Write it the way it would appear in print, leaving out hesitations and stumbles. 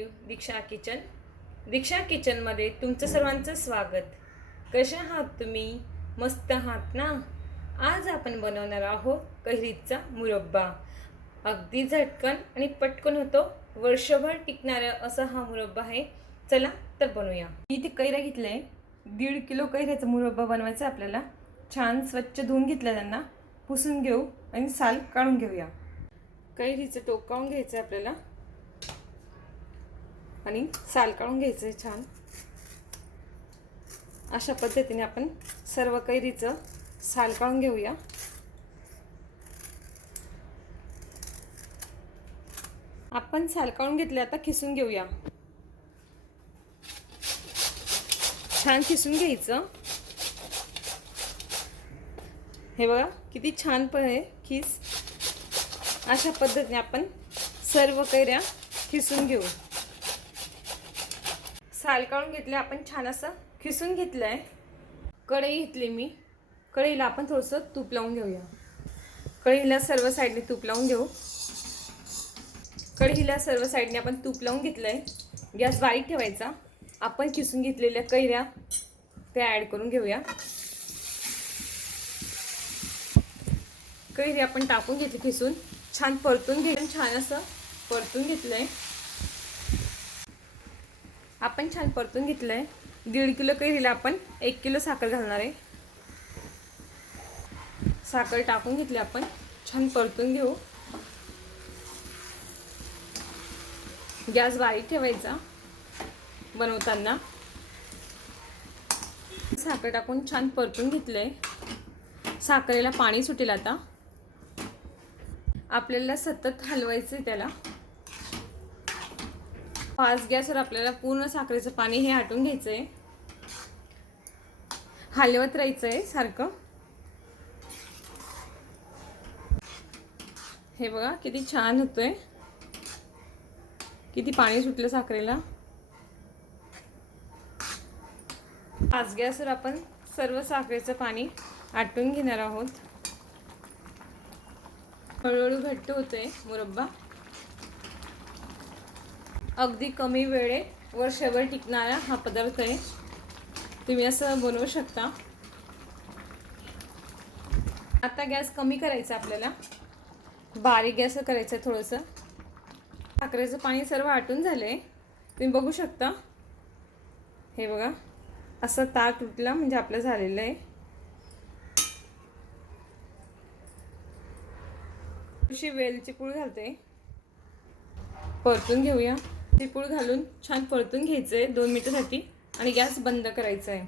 दीक्षा किचनमध्ये तुमचं सर्वांचं स्वागत। कशा आहात तुम्ही? मस्त आहात ना? आज आपण बनवणार आहोत कैरीचा मुरब्बा। अगदी झटकन आणि पटकन होतो, वर्षभर टिकणारा असा हा मुरब्बा आहे। चला तर बनवूया। मी इथे कैऱ्या घेतल्या, 1.5 किलो कैऱ्याचा मुरब्बा बनवायचा आपल्याला। छान स्वच्छ धुवून घेतल्या, त्यांना पुसून घेऊ आणि साल काढून घेऊया। कैरीचं टोक काढून घ्यायचं आपल्याला आणि साल काढून घ्यायचं छान। अशा पद्धतीने आपण सर्व कैरीचं साल काढून घेऊया। आपण साल काढून घेतले, आता खिसून घेऊया। छान खिसून घ्यायचं। हे बघा किती छान पण आहे खिस। अशा पद्धतीने आपण सर्व कैऱ्या खिसून घेऊ। साल काढून घेतले, आपण छान असं खिसून घेतलंय। कढई घेतली मी, कढईला आपण थोडंसं तूप लावून घेऊया। कढईला सर्व साईडने तूप लावून घेऊ। कढईला सर्व साईडने आपण तूप लावून घेतलंय। गॅस बारीक ठेवायचा। आपण खिसून घेतलेल्या कैऱ्या त्या ॲड करून घेऊया। कैरी आपण टाकून घेतली खिसून, छान परतून घेऊन छान असं परतून घेतलंय। आपण छान परतून घेतलंय। 1.5 किलो कैरीला आपण 1 किलो साखर घालणार आहे। साखर टाकून घेतली, आपण छान परतून घेऊ। गॅस बारीक ठेवायचा बनवताना। साखर टाकून छान परतून घेतलंय। साखरेला पाणी सुटेल आता। आपल्याला सतत हलवायचं त्याला। 5 गॅसवर आपल्याला पूर्ण साखरेचं पाणी हे आटून घ्यायचंय। हलवत राहायचंय सारखं। हे बघा किती छान होतोय, किती पाणी सुटलं साखरेला। 5 गॅसवर आपण सर्व साखरेचं पाणी आटून घेणार आहोत। हळूहळू घट्ट होतोय मुरब्बा। अगदी कमी वेळेत वर्षभर टिकणारा हा पदार्थ आहे। तुम्ही असं बनवू शकता। आता गॅस कमी करायचा आपल्याला, बारीक गॅस करायचं थोडंसं। साखरेचं पाणी सर्व आटून झालंय, तुम्ही बघू शकता। हे बघा असं तार तुटला म्हणजे आपलं झालेलं आहे। थोडीशी वेलची पूड घालते, परतून घेऊया। ती पूड घालून छान परतून घ्यायचंय 2 मिनिटांसाठी आणि गॅस बंद करायचा आहे।